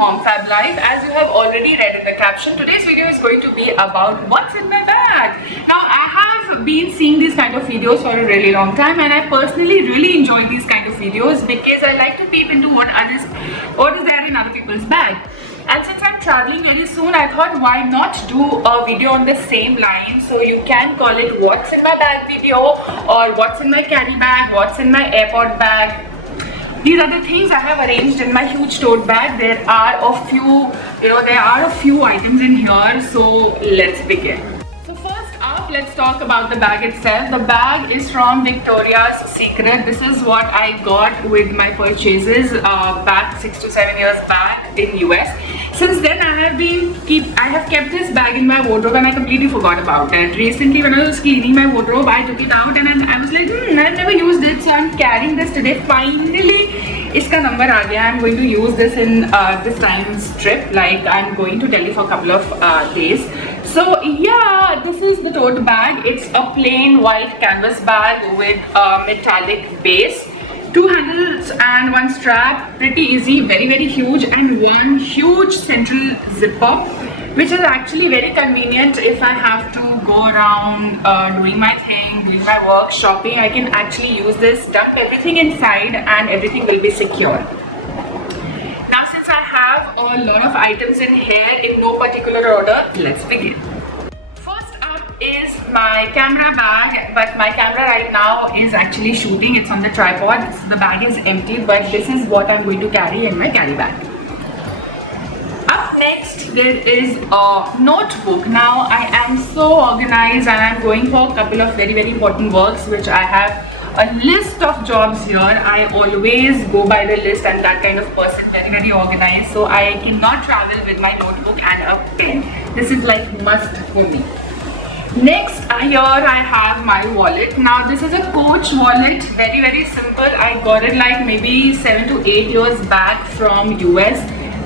Mom Fab Life. As you have already read in the caption, today's video is going to be about what's in my bag. Now, I have been seeing these kind of videos for a really long time, and I personally really enjoy these kind of videos because I like to peep into what is there in other people's bag. And since I'm traveling very soon, I thought why not do a video on the same line. So you can call it what's in my bag video, or what's in my carry bag, what's in my airport bag. These are the things I have arranged in my huge tote bag. There are a few items in here, so let's begin. So first up, let's talk about the bag itself. The bag is from Victoria's Secret. This is what I got with my purchases back 6 to 7 years back in US. Since then, I have kept this bag in my wardrobe and I completely forgot about it. Recently, when I was cleaning my wardrobe, I took it out and I was like, I've never used it, so I'm carrying this today. Finally, iska number aa gaya. I'm going to use this in this time's trip. Like, I'm going to Delhi for a couple of days. So yeah, this is the tote bag. It's a plain white canvas bag with a metallic base. 2 handles and 1 strap, pretty easy, very huge, and 1 huge central zipper, which is actually very convenient if I have to go around doing my thing, doing my work, shopping. I can actually use this, dump everything inside, and everything will be secure. Now, since I have a lot of items in here in no particular order, let's begin. Is my camera bag, but my camera right now is actually shooting. It's on the tripod. The bag is empty, but this is what I'm going to carry in my carry bag. Up next, there is a notebook. Now, I am so organized and I'm going for a couple of very important works, which I have a list of jobs here. I always go by the list and that kind of person, very organized. So I cannot travel with my notebook and a pen. This is like must for me. Next, here I have my wallet. Now, this is a Coach wallet, very simple. I got it like maybe 7 to 8 years back from US.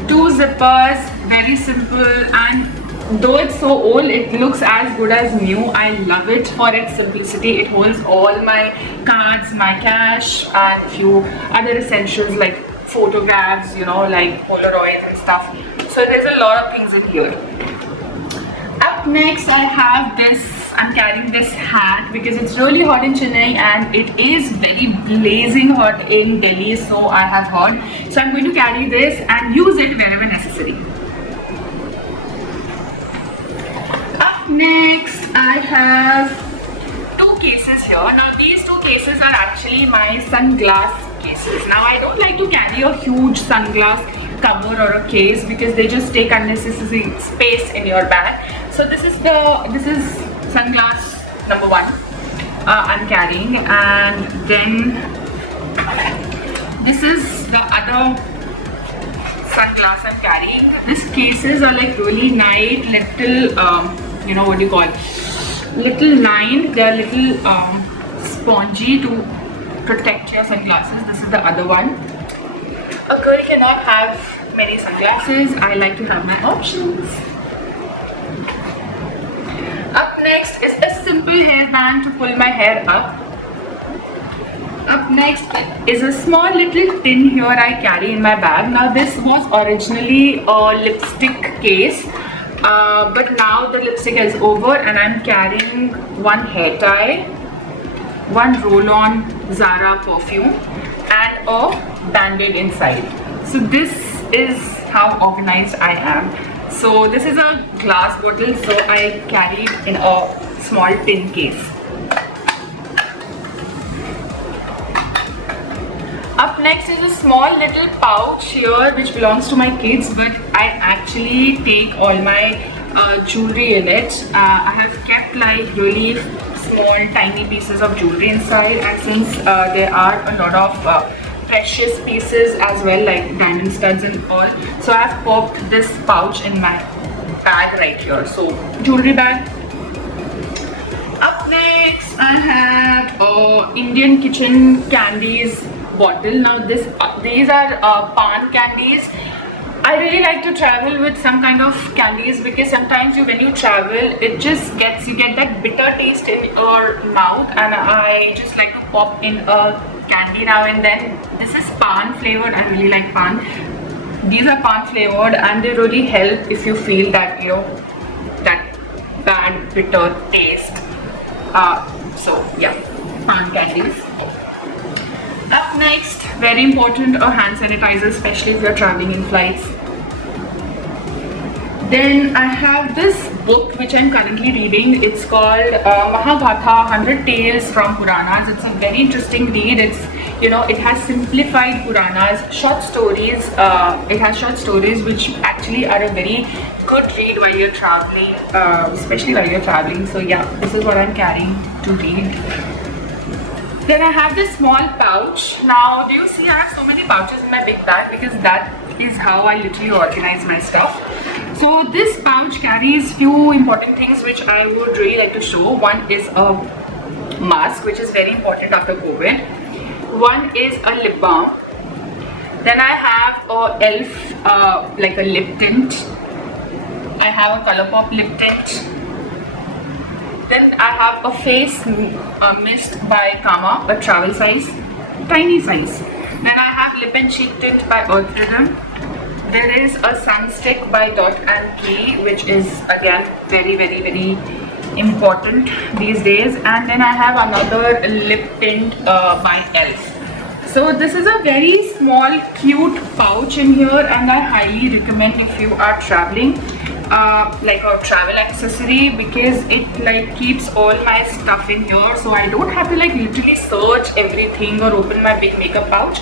2 zippers, very simple, and though it's so old, it looks as good as new. I love it for its simplicity. It holds all my cards, my cash, and few other essentials like photographs, like Polaroids and stuff. So there's a lot of things in here. Up next, I have this. I'm carrying this hat because it's really hot in Chennai and it is very blazing hot in Delhi, so I have heard. So I'm going to carry this and use it wherever necessary. Up next, I have 2 cases here. Now, these 2 cases are actually my sunglass cases. Now, I don't like to carry a huge sunglass cover or a case because they just take unnecessary space in your bag. So this is sunglass number 1 I'm carrying, and then this is the other sunglass I'm carrying. These cases are like really nice, little little lined. They are little spongy to protect your sunglasses. This is the other one. A girl cannot have many sunglasses. I like to have my options. Up next is a simple hairband to pull my hair up. Up next is a small little tin here I carry in my bag. Now, this was originally a lipstick case, but now the lipstick is over and I'm carrying 1 hair tie, 1 roll-on Zara perfume, and a band-aid inside. So this is how organized I am. So this is a glass bottle, so I carried in a small tin case. Up next is a small little pouch here which belongs to my kids, but I actually take all my jewelry in it. I have kept like really small tiny pieces of jewelry inside, and since there are a lot of precious pieces as well, like diamond studs and all, so I have popped this pouch in my bag right here. So jewelry bag. Up next, I have Indian kitchen candies bottle. Now these are pan candies. I really like to travel with some kind of candies because sometimes when you travel, you get that bitter taste in your mouth, and I just like to pop in a candy now and then. This is pan flavored. I really like pan. These are pan flavored and they really help if you feel that, you know, that bad bitter taste. So yeah, pan candies. Up next, very important, a hand sanitizer, especially if you're traveling in flights. Then I have this book which I'm currently reading. It's called Mahabharata 100 Tales from Puranas. It's a very interesting read. It's, you know, it has simplified Puranas, short stories. It has short stories which actually are a very good read while you're traveling, especially while you're traveling. So yeah, this is what I'm carrying to read. Then I have this small pouch. Now, do you see I have so many pouches in my big bag because that is how I literally organize my stuff. So this pouch carries few important things which I would really like to show. One is a mask, which is very important after COVID. One is a lip balm. Then I have a ELF like a lip tint. I have a Colourpop lip tint. Then I have a face mist by Kama, a travel size, tiny size. Then I have lip and cheek tint by Earth Rhythm. There is a sun stick by Dot and Key, which is again very important these days. And then I have another lip tint by ELF. So this is a very small cute pouch in here, and I highly recommend if you are traveling like a travel accessory, because it like keeps all my stuff in here, so I don't have to like literally search everything or open my big makeup pouch.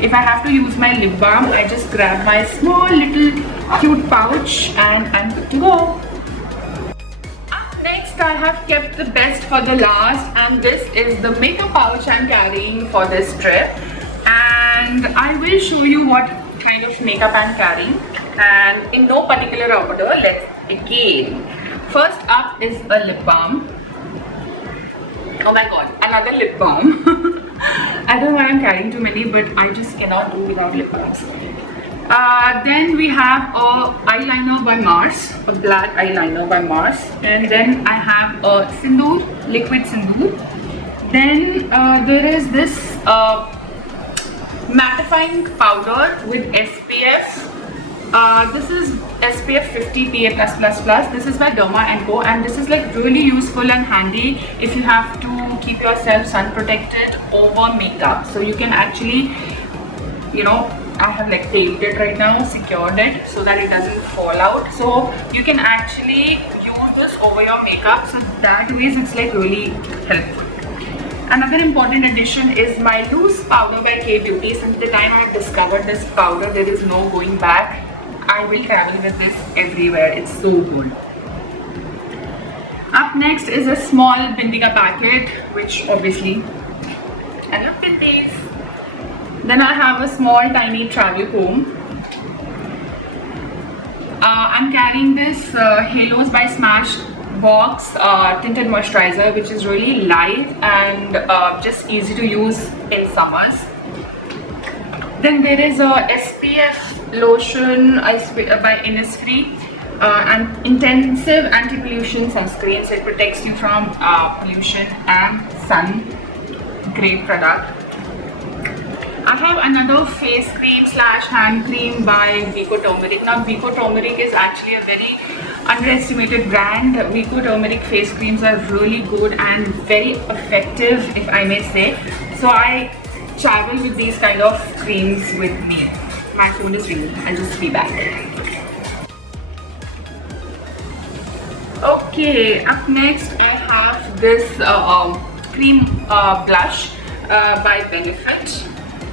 If I have to use my lip balm, I just grab my small little cute pouch and I'm good to go. Up next, I have kept the best for the last, and this is the makeup pouch I'm carrying for this trip, and I will show you what kind of makeup I'm carrying, and in no particular order. Let's begin. First up is a lip balm. Oh my god, another lip balm. I don't know why I'm carrying too many, but I just cannot do without lip balms. Then we have a eyeliner by Mars, a black eyeliner by Mars, and then I have a sindoor, liquid sindoor. Then there is this mattifying powder with SPF. This is SPF 50 PA+++. This is by Derma & Co, and this is like really useful and handy if you have to keep yourself sun protected over makeup. So you can actually, you know, I have like taped it right now, secured it so that it doesn't fall out. So you can actually use this over your makeup, so that ways it's like really helpful. Another important addition is my loose powder by K Beauty. Since the time I have discovered this powder, there is no going back. I will travel with this everywhere. It's so good. Up next is a small Bindiga packet, which obviously I love Bindis. Then I have a small tiny travel comb. I'm carrying this Halos by Smashbox tinted moisturizer, which is really light and just easy to use in summers. Then there is a SPF lotion by Innisfree, an intensive anti-pollution sunscreen, so it protects you from pollution and sun. Great product. I have another face cream slash hand cream by Vico Turmeric. Now Vico Turmeric is actually a very underestimated brand. Vico Turmeric face creams are really good and very effective, if I may say. So I travel with these kind of creams with me. My phone is ringing. I'll just be back. Okay, up next I have this cream blush by Benefit.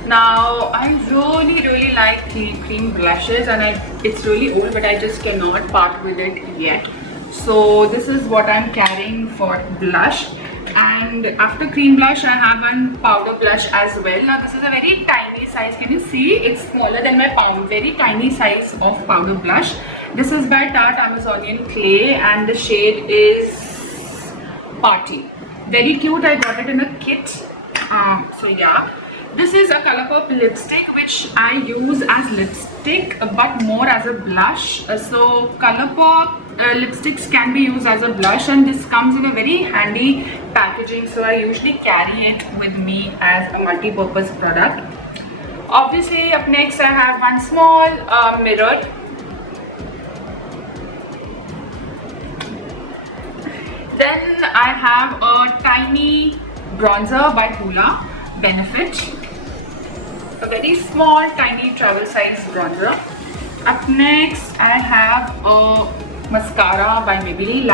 Now I really like the cream blushes, and it's really old, but I just cannot part with it yet. So this is what I'm carrying for blush. And after cream blush, I have one powder blush as well. Now this is a very tiny size. Can you see? It's smaller than my palm. Very tiny size of powder blush. This is by Tarte Amazonian Clay, and the shade is Party. Very cute. I got it in a kit. So yeah. This is a Colourpop lipstick, which I use as lipstick but more as a blush. So Colourpop lipsticks can be used as a blush, and this comes in a very handy packaging, so I usually carry it with me as a multi-purpose product. Obviously, up next I have one small mirror. Then I have a tiny bronzer by Hoola Benefit. A very small, tiny travel size bronzer. Up next, I have a mascara by Maybelline,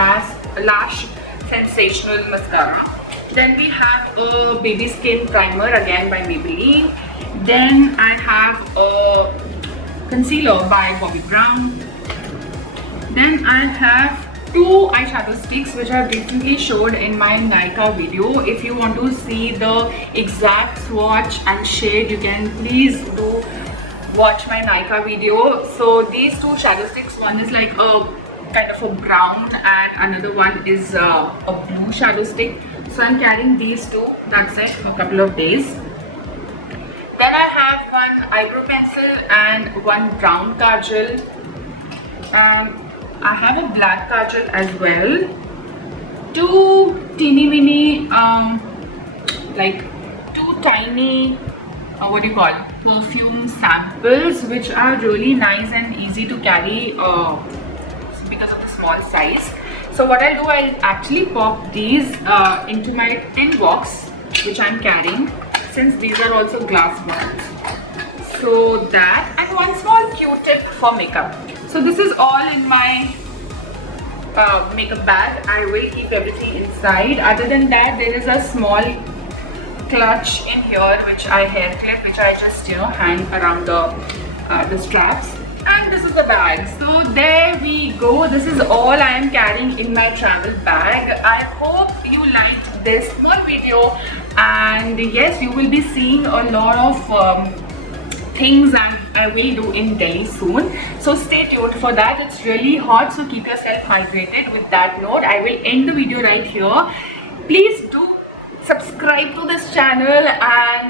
Lash Sensational Mascara. Then we have a baby skin primer again by Maybelline. Then I have a concealer by Bobbi Brown. Then I have two eyeshadow sticks which I recently showed in my Nykaa video. If you want to see the exact swatch and shade, you can please do watch my Nykaa video. So these two shadow sticks, one is like a kind of a brown and another one is a blue shadow stick. So I'm carrying these two, that's it, for a couple of days. Then I have one eyebrow pencil and one brown kajal. I have a black kajal as well. Two teeny weeny, like two tiny, what do you call, perfume samples, which are really nice and easy to carry because of the small size. So what I'll do, I'll actually pop these into my tin box which I'm carrying, since these are also glass ones. So that, and one small Q-tip for makeup. So this is all in my makeup bag. I will keep everything inside. Other than that, there is a small clutch in here which I hair clip, which I just hang around the straps. And this is the bag. So there we go. This is all I am carrying in my travel bag. I hope you liked this small video, and yes, you will be seeing a lot of things I will do in Delhi soon. So stay tuned for that. It's really hot, so keep yourself hydrated. With that note, I will end the video right here. Please do subscribe to this channel and